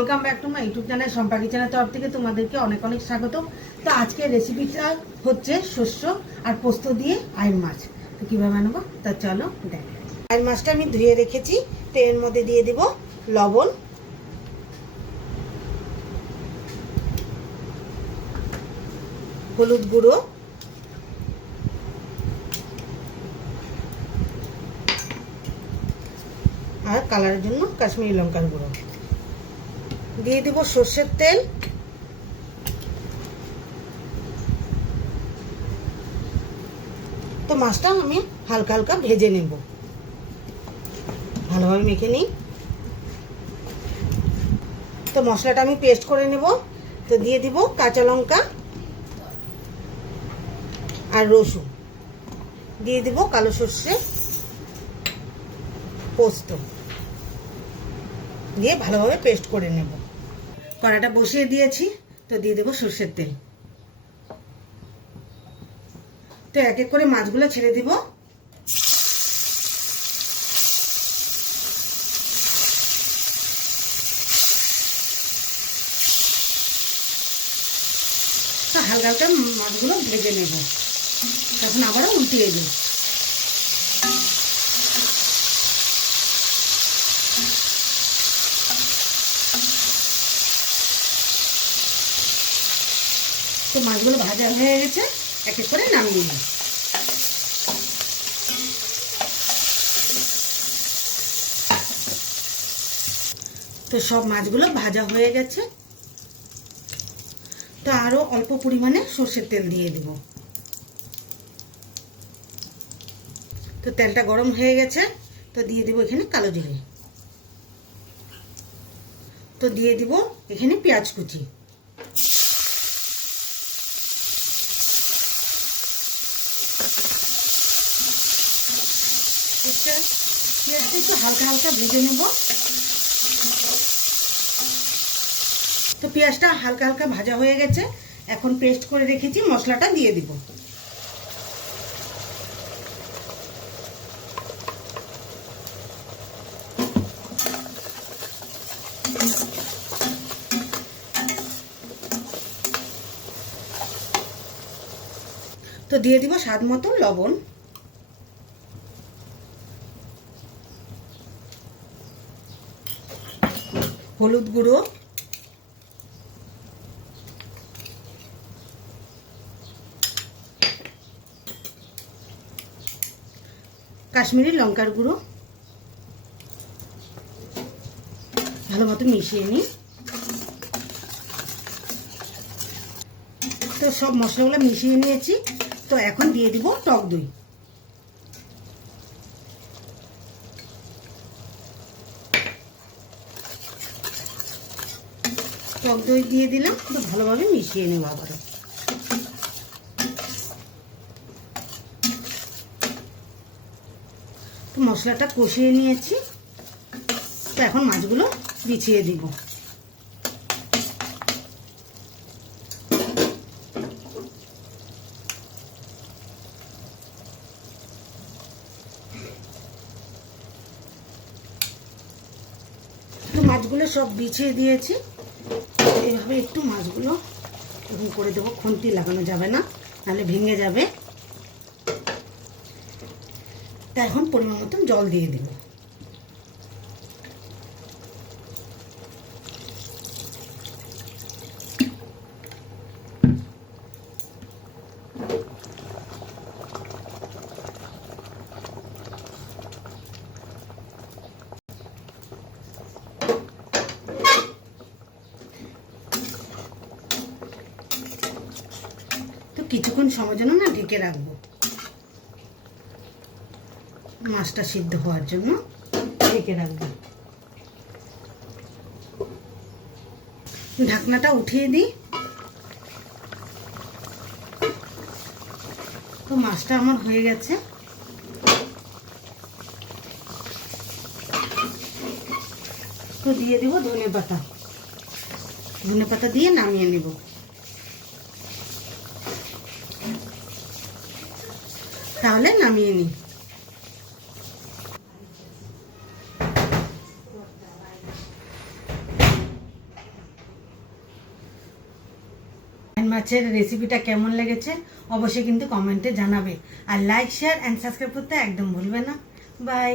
Welcome back to my YouTube channel Sampa কিচেনের তরফ থেকে তোমাদেরকে অনেক অনেক স্বাগত। তো আজকে রেসিপিটা হচ্ছে শস্য আর পোস্ত দিয়ে আইড় মাছ। তো কীভাবে বানাবো তা চলো দেখ। আইড় মাছটা আমি ধুয়ে রেখেছি, তো এর মধ্যে দিয়ে দিব লবণ, হলুদ গুঁড়ো, আর কালারের জন্য কাশ্মীরি লঙ্কার গুঁড়ো, দিয়ে দিব সর্ষের তেল, তো মাছটা আমি হালকা হালকা ভেজে নেব, ভালোভাবে মেখে নিই। তো মশলাটা আমি পেস্ট করে নেব, তো দিয়ে দিব কাঁচা লঙ্কা আর রসুন, দিয়ে দিব কালো সর্ষে, পোস্ত দিয়ে ভালোভাবে পেস্ট করে নেব। কড়াটা বসিয়ে দিয়েছি, তো দিয়ে দেবো সর্ষের তেল। তো এক এক করে মাছগুলো ছেড়ে দিব। তো হালকা হালকা মাছগুলো ভেজে নেব, তখন আবারও উল্টিয়ে দেব। তো মাছগুলো ভাজা হয়ে গেছে, এক এক করে নামিয়ে নিই। তো সব মাছগুলো ভাজা হয়ে গেছে, তো আরো অল্প পরিমাণে সর্ষের তেল দিয়ে দিব। তো তেলটা গরম হয়ে গেছে, তো দিয়ে দিব এখানে কালো জিরে, তো দিয়ে দিব এখানে পেঁয়াজ কুচি, পেঁয়াজটা একটু হালকা হালকা ভেজে নেব। তো পেঁয়াজটা হালকা হালকা ভাজা হয়ে গেছে, এখন পেস্ট করে রেখেছি মশলাটা দিয়ে দিব। তো দিয়ে দিব স্বাদ মতো লবণ, হলুদ গুঁড়ো, কাশ্মীরি লঙ্কার গুঁড়ো, ভালো মতো মিশিয়ে নিই। তো সব মশলাগুলো মিশিয়ে নিয়েছি, তো এখন দিয়ে দিব টক দই। টক দই দিয়ে দিলাম, তো ভালোভাবে মিশিয়ে নেব আবারও। তো মশলাটা কষিয়ে নিয়েছি, তো এখন মাছগুলো বিছিয়ে দিব। তো মাছগুলো সব বিছিয়ে দিয়েছি, এভাবে একটু মাছগুলো এরকম করে দেবো, খুন্তি লাগানো যাবে না, নাহলে ভেঙে যাবে। তা এখন পরিমাণ মতন জল দিয়ে দেব। তো কিছুক্ষণ সময় জন্য না ঢেকে রাখবো, মাছটা সিদ্ধ হওয়ার জন্য ঢেকে রাখবো। ঢাকনাটা উঠিয়ে দিই। তো মাছটা আমার হয়ে গেছে, তো দিয়ে দিব ধনে পাতা, ধনে পাতা দিয়ে নামিয়ে নেব। তাহলে নামিয়ে নিই। মাছের রেসিপিটা কেমন লেগেছে অবশ্যই কিন্তু কমেন্টে জানাবে। আর লাইক, শেয়ার অ্যান্ড সাবস্ক্রাইব করতে একদম ভুলবে না। বাই।